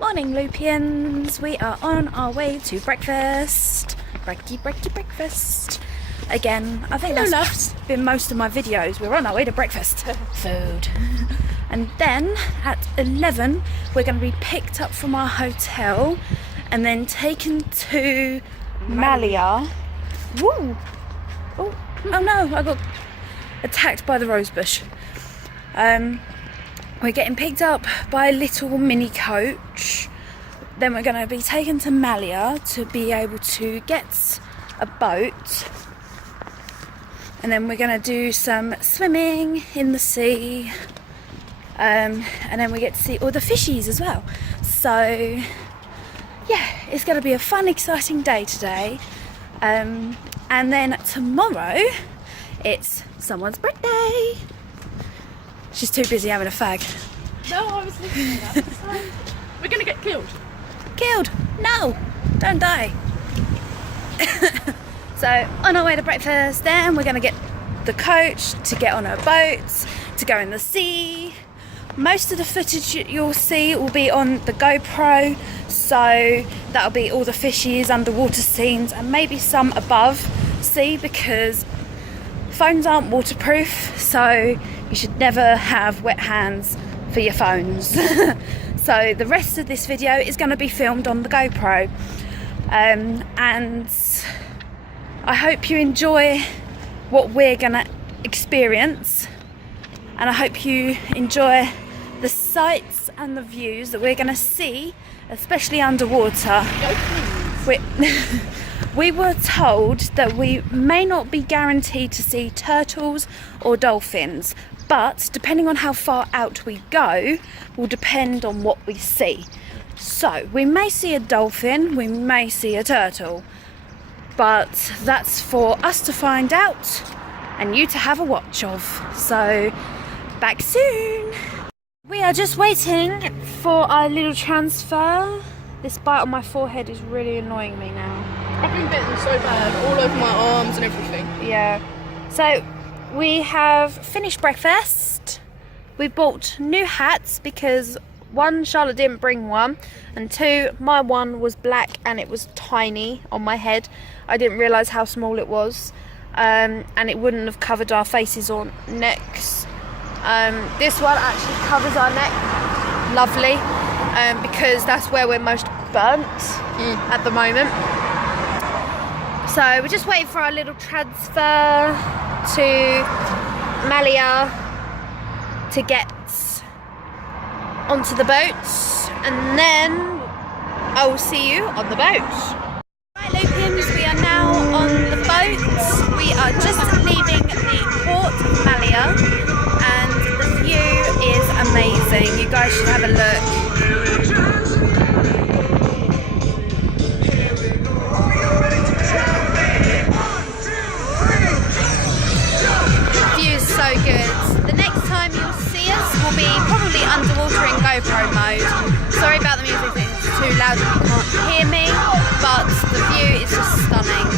Morning, Loopians. We are on our way to breakfast. Breakfast. Again, I think that's been most of my videos. We're on our way to breakfast. Food. And then at 11, we're going to be picked up from our hotel and then taken to Malia. Woo! Oh no, I got attacked by the rosebush. We're getting picked up by a little mini coach. Then we're going to be taken to Malia to be able to get a boat. And then we're going to do some swimming in the sea. And then we get to see all the fishies as well. So, yeah, it's going to be a fun, exciting day today. And then tomorrow, it's someone's birthday. She's too busy having a fag. No, I was listening to that. So, we're going to get killed. Killed? No, don't die. So on our way to breakfast, then we're going to get the coach to get on a boat, to go in the sea. Most of the footage you'll see will be on the GoPro, so that'll be all the fishies, underwater scenes, and maybe some above sea, because phones aren't waterproof, so you should never have wet hands for your phones. So the rest of this video is going to be filmed on the GoPro, and I hope you enjoy what we're going to experience, and I hope you enjoy the sights and the views that we're going to see, especially underwater. We were told that we may not be guaranteed to see turtles or dolphins, but depending on how far out we go will depend on what we see. So we may see a dolphin, we may see a turtle, but that's for us to find out and you to have a watch of. So back soon. We are just waiting for our little transfer. This bite on my forehead is really annoying me now. I've been bitten so bad, all over my arms and everything. Yeah. So we have finished breakfast. We bought new hats because one, Charlotte didn't bring one, and two, my one was black and it was tiny on my head. I didn't realise how small it was, and it wouldn't have covered our faces or necks. This one actually covers our neck, lovely, because that's where we're most burnt at the moment. So we're just waiting for our little transfer to Malia to get onto the boat, and then I will see you on the boat. Right, Loopians, we are now on the boat. We are just leaving the port of Malia, and the view is amazing. You guys should have a look. So good. The next time you'll see us will be probably underwater in GoPro mode. Sorry about the music, it's too loud and you can't hear me, but the view is just stunning.